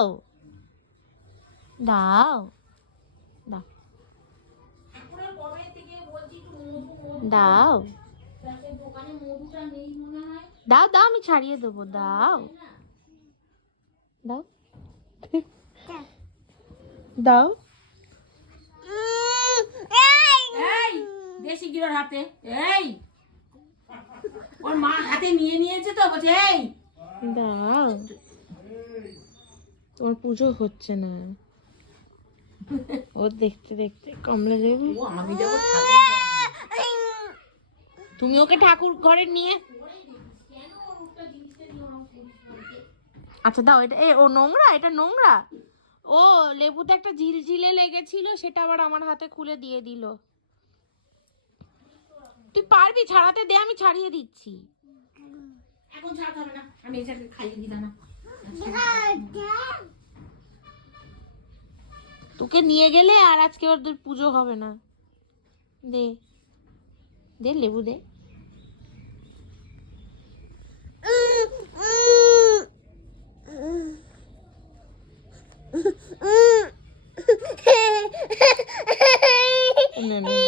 দাও দাও দাও দাও দাও দাও আমি ছাড়িয়ে দেবো দাও দাও দাও এই দেশি গিরোর হাতে এই ওর মা হাতে নিয়ে নিয়েছে তো বলছে এই দাও তোমার পুজো হচ্ছে না ও দেখতে দেখতে কমলা দেবী ও আমি যাবো তুমি ওকে ঠাকুর ঘরে নিয়ে আচ্ছা দাও এটা ও নোংরা এটা নোংরা ও লেবুতে একটা ঝিলঝিলে লেগেছিল সেটা আবার আমার হাতে খুলে দিয়ে দিল তুই পারবি ছাড়াতে দে আমি ছাড়িয়ে দিচ্ছি এখন ছাড়াতে হবে না আমি এটাকে খাইয়ে দিলাম না তোকে নিয়ে গেলে আর আজকে ওদের পুজো হবে না দে দে লেবু দে নে, নে।